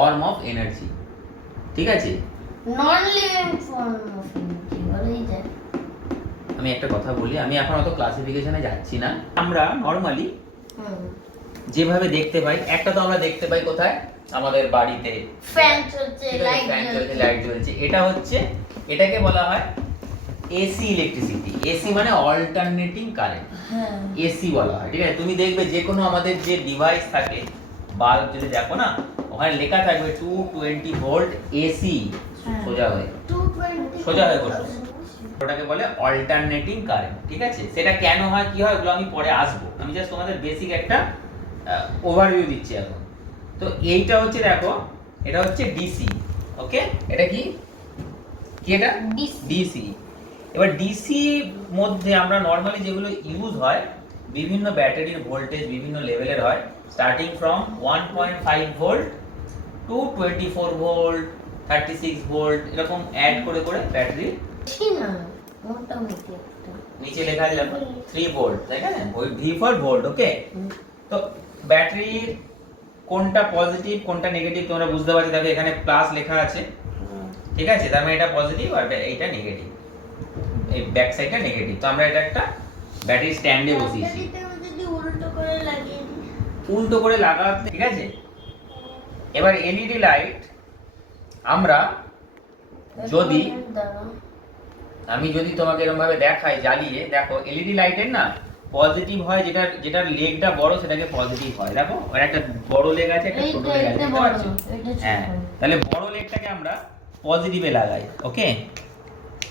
Form of energy, ঠিক আছে? Non living form of energy বলাই যায়। আমি একটা কথা বলি, আমি এখন অত ক্লাসিফিকেশনে যাচ্ছি না। আমরা নরমালি যেভাবে দেখতে পাই, একটা তো আমরা দেখতে পাই কোথায়, আমাদের বাড়িতে ফ্যান চলছে, লাইট জ্বলছে, লাইট জ্বলছে। এটা হচ্ছে, এটাকে বলা হয় এসি ইলেকট্রিসিটি। এসি মানে অল্টারনেটিং কারেন্ট, এসি বলা হয়, ঠিক আছে? তুমি দেখবে যে কোনো আমাদের যে ডিভাইস থাকে, বাল্ব যদি দেখো না, ওখানে লেখা থাকবে 220 ভোল্ট এসি, সোজা হয়ে 220 সোজা হয়ে বসো। ওটাকে বলে অল্টারনেটিং কারেন্ট, ঠিক আছে? সেটা কেন হয়, কি হয়, ওগুলো আমি পরে আসবো। আমি জাস্ট তোমাদের বেসিক একটা ওভারভিউ দিচ্ছি এখন। তো এইটা হচ্ছে, দেখো, এটা হচ্ছে ডিসি, ওকে? এটা কি কি এটা ডিসি। এবার ডিসি মধ্যে আমরা নরমালি যেগুলো ইউজ হয়, বিভিন্ন ব্যাটারির ভোল্টেজ বিভিন্ন লেভেলের হয়, starting from 1.5 volt to 24 volt, 36 volt, এরকম অ্যাড করে করে ব্যাটারি মোটামুটি একটা নিচে লেখা আছে দেখো 3 ভোল্ট, তাই না? ওই ভি ফর ভোল্ট, ওকে? তো ব্যাটারির কোনটা পজিটিভ কোনটা নেগেটিভ তোমরা বুঝতে পারছো, দেখো এখানে প্লাস লেখা আছে, ঠিক আছে? তার মানে এটা পজিটিভ আর এইটা নেগেটিভ, এই ব্যাক সাইডটা নেগেটিভ। তো আমরা এটা একটা ব্যাটারি স্ট্যান্ডে বসিয়েছি, যদি উল্টো করে লাগিয়ে দিই, উল্টো করে লাগাতে, ঠিক আছে? এবার এলইডি লাইট আমরা যদি, আমি যদি তোমাকে এরকম ভাবে দেখাই জ্বালিয়ে, দেখো এলইডি লাইটের না পজিটিভ হয়, যেটার লেগটা বড় সেটাকে পজিটিভ হয়। দেখো ওর একটা বড় লেগ আছে, একটা ছোট লেগ আছে, দেখতে পাচ্ছ? হ্যাঁ, তাহলে বড় লেগটাকে আমরা পজিটিভে লাগাই, ওকে?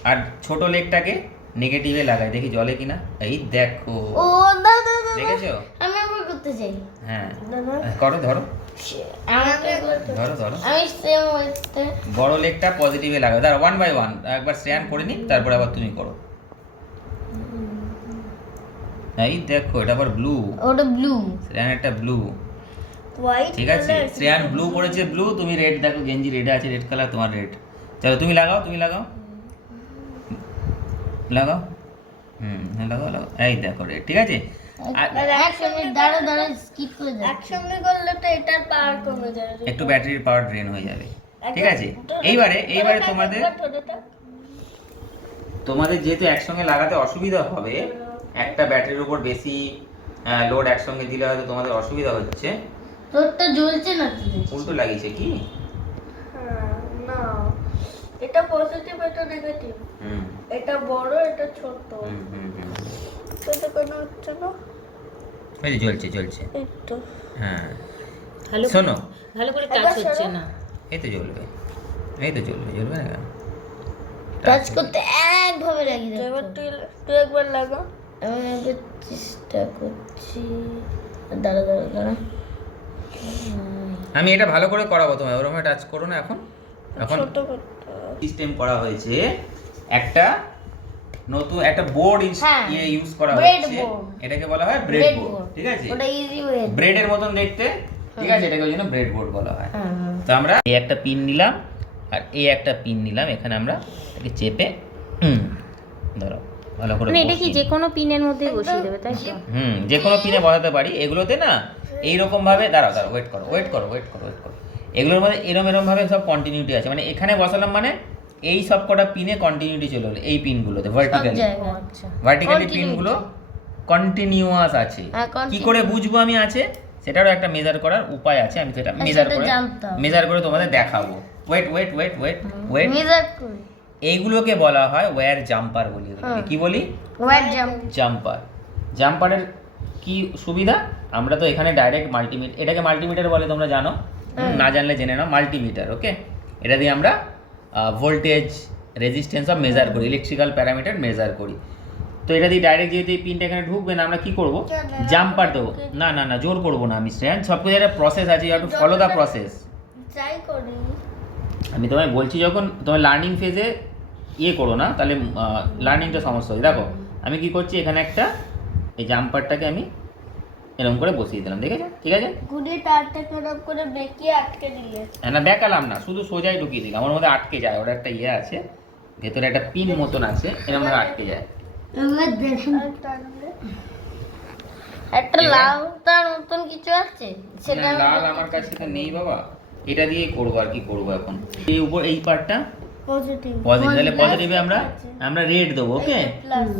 আর ছোট লেগটাকে নেগেটিভে লাগাই, দেখি জ্বলে কিনা। এই দেখো, ও দাদা দেখেছো? আমি আবার করতে চাই। হ্যাঁ, দাদা করো, ধরো আমাকে ধরো ধরো। আমি সেম হইতে বড় লেগটা পজিটিভে লাগাও। দাঁড়া, 1 বাই 1 একবার শ্রেয়ান করে নিক, তারপর আবার তুমি করো। এই দেখো, এটা আবার ব্লু, ওটা ব্লু, শ্রেয়ান একটা ব্লু, হোয়াইট, ঠিক আছে? শ্রেয়ান ব্লু করেছে, ব্লু। তুমি রেড, দেখো গেঞ্জি রেড আছে, রেড কালার তোমার রেড। চলো তুমি লাগাও, তুমি লাগাও, লাগাও, লাগাও লাগাও। এই দেখো রেড, ঠিক আছে? একসঙ্গে দাঁড়া দাঁড়া স্কিপ করে যাবে। একসঙ্গে করলে তো এটার পাওয়ার কমে যাবে, একটু ব্যাটারির পাওয়ার ড্রেন হয়ে যাবে, ঠিক আছে? এইবারে তোমাদের যেহেতু একসঙ্গে লাগাতে অসুবিধা হবে, একটা ব্যাটারির উপর বেশি লোড একসঙ্গে দিলে হয়তো তোমাদের অসুবিধা হচ্ছে। তোরটা জ্বলছে না তো, উল্টো লাগিয়েছে কি? না এটা পজিটিভ এটা নেগেটিভ, এটা বড় এটা ছোট, এটা কেন হচ্ছে না? এই জ্বলছে জ্বলছে, এই তো হ্যাঁ। ভালো শোনো, ভালো করে কাজ হচ্ছে না। এই তো জ্বলবে, এই তো জ্বলবে, জ্বলবে না কেন? টাচ করতে একভাবে লাগিয়ে দাও। এবার তুই একবার লাগা, আমি একবার চেষ্টা করছি। দাঁড়া দাঁড়া দাঁড়া, আমি এটা ভালো করে করাবো তোমায়, ওরকম টাচ করো না এখন। এখন সিস্টেম করা হয়েছে, একটা নতুন একটা বোর্ড ইউজ করা হয়েছে, এটাকে বলা হয় ব্রেড বোর্ড, ঠিক আছে? ওটা ইজি ওয়ে, ব্রেডের মতন দেখতে, ঠিক আছে? এটাকে ওই জন্য ব্রেড বোর্ড বলা হয়। তো আমরা এই একটা পিন নিলাম আর এই একটা পিন নিলাম, এখানে আমরা এটাকে চেপে ধরো ভালো করে, মানে এটা কি যে কোনো পিনের মধ্যে বসিয়ে দেবে, তাই তো? যে কোনো পিনে বসাতে পারি। এগুলোতে না এইরকম ভাবে, দাঁড়াও দাঁড়াও, ওয়েট করো ওয়েট করো ওয়েট করো ওয়েট করো, এগুলোর মধ্যে এরম ভাবে সব কন্টিনিউটি আছে। মানে এখানে বসালাম মানে এই সব কটা পিনে কন্টিনিউটি চলে এলো, এই পিনগুলোতে ভার্টিক্যালি পিনগুলো কন্টিনিউয়াস আছে। কি করে বুঝবো আমি আছে, সেটারও একটা মেজার করার উপায় আছে, আমি সেটা মেজার করে তোমাদের দেখাবো। Wait wait wait wait wait, এইগুলোকে বলা হয় ওয়্যার জাম্পার বলি। কি বলি? Wire jumper. জাম্পারের কি সুবিধা, আমরা তো এখানে ডাইরেক্ট মাল্টিমিটার, এটাকে মাল্টিমিটার বলে, তোমরা জানো, না জানলে জেনে নাও, মাল্টিমিটার, ওকে? এটা দিয়ে আমরা ভোল্টেজ, রেজিস্ট্যান্স সব মেজার করি, ইলেকট্রিক্যাল প্যারামিটার মেজার করি। তো এটা দিয়ে ডাইরেক্ট যেহেতু এই পিনটা এখানে ঢুকবে না, আমরা কি করব, জাম্পার দেবো। না না না, জোর করবো না আমি, শ্রেয়ান সব কিছু একটা প্রসেস আছে, you have to follow the process. Try করি, আমি তোমায় বলছি, যখন তোমার লার্নিং ফেজে করো না, তাহলে লার্নিংটা সমস্যা হয়। দেখো আমি কি করছি, এখানে একটা এই জাম্পারটাকে আমি এরকম করে বসিয়ে দিলাম, দেখেছো? ঠিক আছে, গুড়িয়ে তারটাকে এরকম করে বেঁকিয়ে আটকে দিলে, না বেকালাম না, শুধু সোজাই ঢুকিয়ে দিলাম। আমার মধ্যে আটকে যায়, ওটা একটা আছে ভেতরে, একটা পিন মতন আছে, এরকম ভাবে আটকে যায়। একটা লাল তার মতন কিছু আছে, সেটা লাল আমার কাছে তো নেই বাবা, এটা দিয়ে করবো আর কি করবো এখন এই উপর এই পার্টটা পজিটিভ পজিটিভ, তাহলে পজিটিভে আমরা রেড দেবো। ওকে,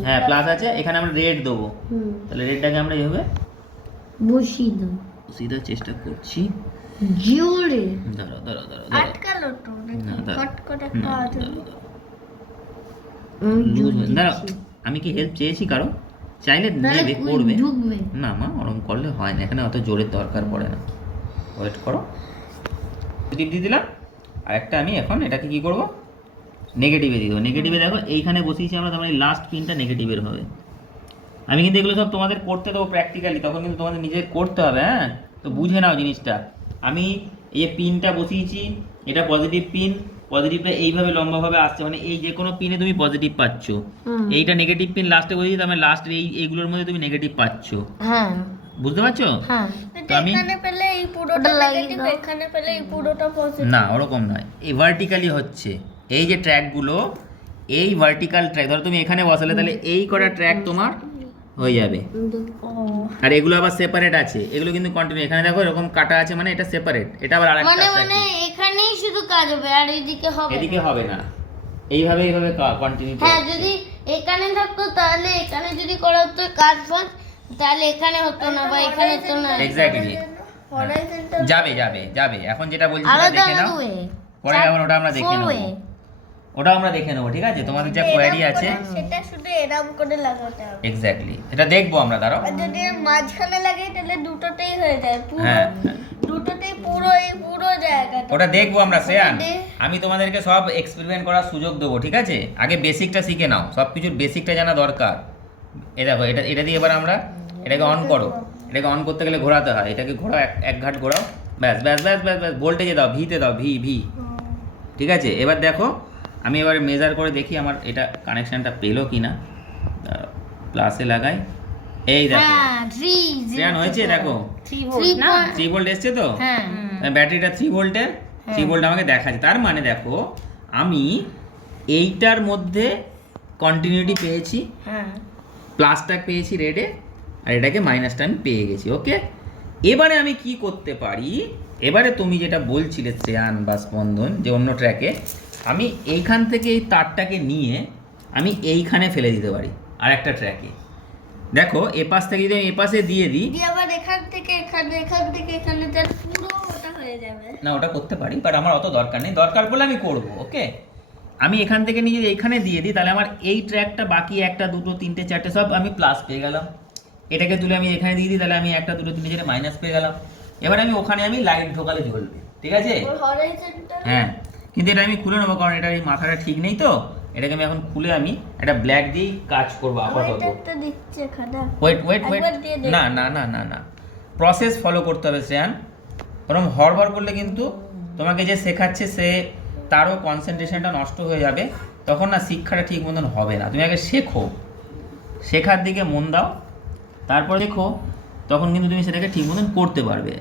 হ্যাঁ প্লাস আছে, এখানে আমরা রেড দেবো। তাহলে রেডটাকে আমরা এইভাবে বসিয়ে দাও, সিধা চেষ্টা করছি। জোরে দাঁড়াও দাঁড়াও দাঁড়াও আটকালো তো না, দাঁড়াও। ফট করে একটা আওয়াজ হলো। দাঁড়াও, আমি কি হেল্প চেয়েছি কারো? চাইলে নেবে, করবে ঢুকবে না মা, ওরকম করলে হয় না, এখানে অত জোরের দরকার পড়ে না। ওয়েট করো, পজিটিভ দিয়ে দিলাম। আর একটা আমি এখন এটাকে কি করব, নেগেটিভে দিয়ে দেবো। নেগেটিভে দেখো এইখানে বসিয়েছি আমরা, তার মানে লাস্ট পিনটা নেগেটিভের হবে। আমি কিন্তু এগুলো সব তোমাদের করতে দেবো প্র্যাকটিক্যালি, তখন কিন্তু তোমাদের নিজের করতে হবে। হ্যাঁ, তো বুঝে নাও জিনিসটা। আমি এই পিনটা বসিয়েছি, এটা পজিটিভ পিন, পজিটিভটা এইভাবে লম্বাভাবে আসছে, মানে এই যে কোনো পিনে তুমি পজিটিভ পাচ্ছ। এইটা নেগেটিভ পিন লাস্টে বসিয়েছি, তার মানে লাস্টের এইগুলোর মধ্যে তুমি নেগেটিভ পাচ্ছ। হ্যাঁ বুঝতে পারছো? হ্যাঁ, তো আমি এখানে পেলে এই পুরোটা নেগেটিভ, এখানে পেলে এই পুরোটা পজিটিভ। না, ওরকম নয়, এই ভার্টিক্যালি হচ্ছে। এই যে ট্র্যাকগুলো, এই ভার্টিক্যাল ট্র্যাক ধরো তুমি এখানে বসালে, তাহলে এই কটা ট্র্যাক তোমার হয়ে যাবে। আর এগুলো আবার সেপারেট আছে, এগুলো কিন্তু কন্টিনিউ। এখানে দেখো এরকম কাটা আছে, মানে এটা সেপারেট, এটা আবার আরেকটা মানে ট্র্যাক। এখানেই শুধু কাজ হবে আর এইদিকে হবে এদিকে হবে না, এইভাবে এইভাবে কন্টিনিউ। হ্যাঁ, যদি এখানে থাকতো তাহলে এখানে যদি করা হতো কাজ ফাজ, তাহলে এখানে হতো না বা এখানে হতো না। এক্স্যাক্টলি, যাবে যাবে যাবে। এখন যেটা বলছি সেটা আলাদা দেখে নাও, আলাদা way। পরে এখন ওটা আমরা দেখে নেবো, ওটা আমরা দেখে নেবো। ঠিক আছে, তোমাদের যা কোয়ারি আছে সেটা শুধু এরকম করে লাগাতে হবে। এক্স্যাক্টলি, এটা দেখবো আমরা। দাঁড়াও, আর যদি এর মাঝখানে লাগাই তাহলে দুটোতেই হয়ে যায়, পুরো হ্যাঁ দুটোতেই পুরো এই পুরো জায়গাটা। ওটা দেখবো আমরা শ্রেয়ান। আমি তোমাদেরকে সব এক্সপেরিমেন্ট করার সুযোগ দেবো। ঠিক আছে, আগে বেসিকটা শিখে নাও, সব কিছুর বেসিকটা জানা দরকার। এ দেখো, এটা দিয়ে এবার আমরা এটাকে অন করো। এটাকে অন করতে গেলে ঘোরাতে হয়, এটাকে ঘোরাও, এক ঘাট ঘোরাও, ব্যাস ব্যাস ব্যাস ব্যাস ব্যাস। ভোল্টেজে দাও, ভিতে দাও, ভি। ঠিক আছে, এবার দেখো আমি এবার মেজার করে দেখি আমার এটা কানেকশানটা পেলো কি না। প্লাসে লাগাই, এই দেখো শ্রেয়ান হয়েছে, দেখো 3 ভোল্ট না? 3 ভোল্ট এসছে তো। হ্যাঁ, ব্যাটারিটা 3 ভোল্টের, 3 ভোল্ট আমাকে দেখাচ্ছে। তার মানে দেখো আমি এইটার মধ্যে কন্টিনিউটি পেয়েছি, হ্যাঁ, প্লাসটা পেয়েছি রেডে, আর এটাকে মাইনাসটা আমি পেয়ে গেছি। ওকে, এবারে আমি কি করতে পারি, এবারে তুমি যেটা বলছিলে শ্রেয়ান বা স্পন্দন, যে অন্য ট্র্যাকে আমি এইখান থেকে এই তারটাকে নিয়ে আমি এইখানে ফেলে দিতে পারি আর একটা ট্র্যাকে। দেখো এপাশ থেকে যদি আমি এপাশে দিয়ে দিই, দিয়ে আবার এখান থেকে এখানে, এখান থেকে এখানে, তাহলে পুরো ওটা হয়ে যাবে। না ওটা করতে পারি, বাট আমার অত দরকার নেই, দরকার পড়লে আমি করবো। ওকে, আমি এখান থেকে নিয়ে যদি এখানে দিয়ে দিই, তাহলে আমার এই ট্র্যাকটা বাকি 1 2 3 4 সব আমি প্লাস পেয়ে গেলাম। এটাকে তুলে আমি এখানে দিয়ে দিই, তাহলে আমি 1 2 3 4 মাইনাস পেয়ে গেলাম। এবার আমি ওখানে আমি লাইট ঢোকালে জ্বলবে। ঠিক আছে, হ্যাঁ, কিন্তু এটা আমি খুলে নেবো, কারণ এটার এই মাথাটা ঠিক নেই তো। এটাকে আমি এখন খুলে আমি একটা ব্ল্যাক দিয়েই কাজ করবো আপাতত। ওয়েট ওয়েট ওয়েট, না না না না না, প্রসেস ফলো করতে হবে শ্রেয়ান। ওরকম হড়বড় করলে কিন্তু তোমাকে যে শেখাচ্ছে সে তারও কনসেন্ট্রেশনটা নষ্ট হয়ে যাবে, তখন না শিক্ষাটা ঠিক মতন হবে না। তুমি আগে শেখো, শেখার দিকে মন দাও, তারপর দেখো, তখন কিন্তু তুমি সেটাকে ঠিক মতন করতে পারবে।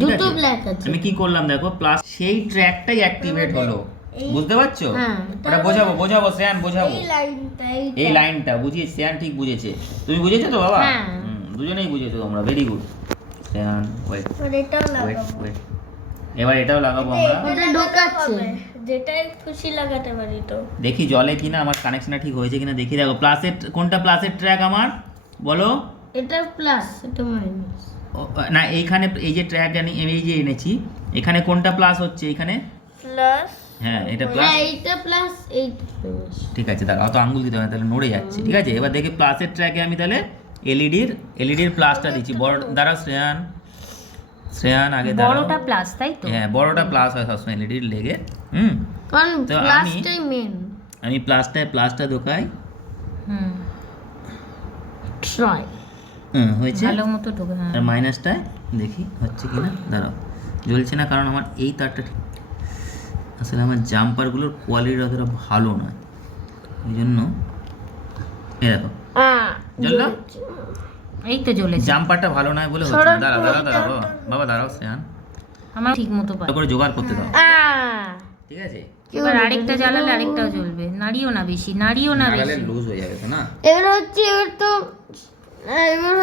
দুটো ব্ল্যাক আছে, আমি কি করলাম দেখো, প্লাস সেই ট্র্যাকটাই অ্যাক্টিভেট হলো, বুঝতে পারছো? ওটা বোঝাবো বোঝাবো শ্রেয়ান, বোঝাবো। এই লাইনটা বুঝিয়ে শ্রেয়ান ঠিক বুঝেছে। তুমি বুঝেছো তো বাবা? দুজনেই বুঝেছো তোমরা, very good Shreyan. Wait wait wait, এবার এটাও লাগাবো আমরা। ওটা ঢোকাচ্ছে, যেটাই খুশি লাগাতে পারি তো। দেখি জলে কিনা, আমার কানেকশনটা ঠিক হয়েছে কিনা দেখি। দেখো প্লাসের কোনটা, প্লাসের ট্র্যাক আমার বলো। এটা প্লাস, এটা মাইনাস। না এইখানে এই যে ট্র্যাক জানি এই যে এনেছি, এখানে কোনটা প্লাস হচ্ছে? এখানে প্লাস, হ্যাঁ এটা প্লাস, হ্যাঁ এইটা প্লাস, এইটা প্লাস। ঠিক আছে, দাঁড়াও, অত আঙ্গুল দিতে হবে না, তাহলে নড়ে যাচ্ছে। ঠিক আছে, এবার দেখি প্লাসের ট্র্যাকে আমি তাহলে এলইডির প্লাসটা দিচ্ছি। বড় দাঁড়াও শ্রেয়ান আগে দাঁড়াও। বড়টা প্লাস, তাই তো? হ্যাঁ, বড়টা প্লাস হয় সবসময় এলইডির লেগে। কারণ তো প্লাসটাই মেন। আমি প্লাসটা ঢোকাই। ট্রাই, হয়েছে ভালো মতো ঢোকে। হ্যাঁ, আর মাইনাসটায় দেখি হচ্ছে কিনা। দাঁড়াও, জ্বলছে না, কারণ আমার এই তারটা ঠিক, আসলে আমার জাম্পারগুলোর কোয়ালিটি অতটা ভালো নয়, ওই জন্য। এ দেখো জ্বললো, এই তো জ্বলেছে। জাম্পারটা ভালো নয় বলে হচ্ছে না। দাঁড়াও দাঁড়াও দাঁড়াও বাবা, দাঁড়াও শ্রেয়ান, আমার ঠিক মতো পাই। তারপরে জোগাড় করতে দাও। ঠিক আছে, এবার আরেকটা জ্বালালে আরেকটাও জ্বলবে। নাড়িও না বেশি, নাড়িও না নাগালে বেশি। লুজ হয়ে যাবে তো না। এবার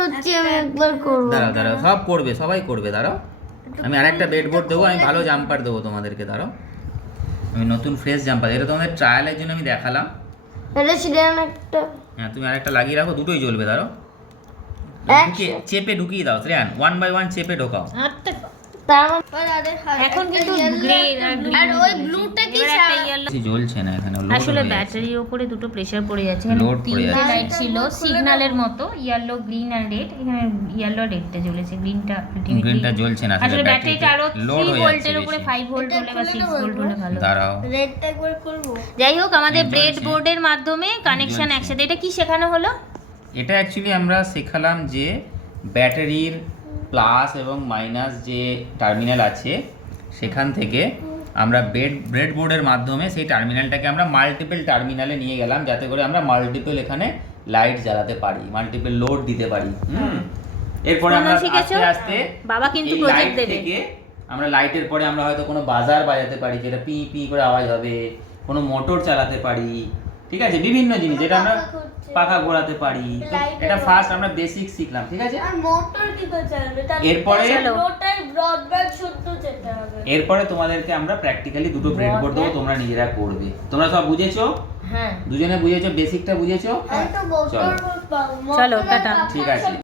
হচ্ছে আমি একবার করব। দাঁড়াও সব করবে, সবাই করবে, দাঁড়াও। আমি আরেকটা ব্রেডবোর্ড দেবো, আমি ভালো জাম্পার দেবো তোমাদেরকে, দাঁড়াও আমি নতুন ফ্রেশ জাম্পার, এটা তোমাদের ট্রায়ালের জন্য আমি দেখালাম। এটা ছিলেন একটা হ্যাঁ তুমি আরেকটা লাগিয়ে রাখো, দুটোই জ্বলবে, দাঁড়াও চেপে ঢুকিয়ে দাও শ্রেয়ান, 1 by 1 চেপে ঢোকাও। এখন কিন্তু গ্রিন আর ওই ব্লুটা কি কিছু জ্বলছে না এখানে, load আসলে হয়ে যাচ্ছে। ব্যাটারির উপরে দুটো প্রেসার পড়ে যাচ্ছে। এখানে Load পড়ে তিনটে যাচ্ছে। লাইট ছিল সিগন্যালের মতো, ইয়েলো, গ্রিন আর রেড। এখানে ইয়েলো আর রেডটা জ্বলেছে, গ্রিনটা গ্রিনটা জ্বলছে না, আসলে ব্যাটারিটা আরো 3 ভোল্টের উপরে 5 ভোল্ট এটা হলে বা 6 খুলে ভোল্ট নেবো হলে ভালো। দাঁড়াও রেডটা একবার করব। যাই হোক, আমাদের জ্বলছে। ব্রেড বোর্ডের মাধ্যমে কানেকশন জ্বলছে। একসাথে। এটা কি শেখানো হলো? এটা অ্যাকচুয়ালি আমরা শেখালাম যে ব্যাটারির প্লাস এবং মাইনাস যে টার্মিনাল আছে সেখান থেকে আমরা ব্রেডবোর্ডের মাধ্যমে সেই টার্মিনালটাকে আমরা মাল্টিপল টার্মিনালে নিয়ে গেলাম, যাতে করে আমরা মাল্টিপল এখানে লাইট জ্বালাতে পারি, মাল্টিপল লোড দিতে পারি। এরপরে তোমরা আমরা শিখেছো? আস্তে আস্তে বাবা কিন্তু এই প্রজেক্ট light দেবে। থেকে আমরা লাইটের পরে আমরা হয়তো কোনো বাজার বাজাতে পারি, যেটা পি পি করে আওয়াজ হবে, কোনো মোটর চালাতে পারি, ঠিক আছে, বিভিন্ন জিনিস যেটা আমরা পাখা ঘোরাতে পারি। তো এটা ফার্স্ট আমরা বেসিক শিখলাম, ঠিক আছে। আর মোটর কি করে চালাবে? এরপরে মোটর ব্রডব্যান্ড শুদ্ধ যেতে হবে। এরপরে তোমাদেরকে আমরা প্র্যাকটিক্যালি দুটো ব্রেডবোর্ড দেবো, তোমরা নিজেরা করবে। তোমরা সব বুঝেছো? হ্যাঁ দুজনে বুঝেছো? বেসিকটা বুঝেছো? আমি তো চলো। মোটর চলো, টাটা। ঠিক আছে।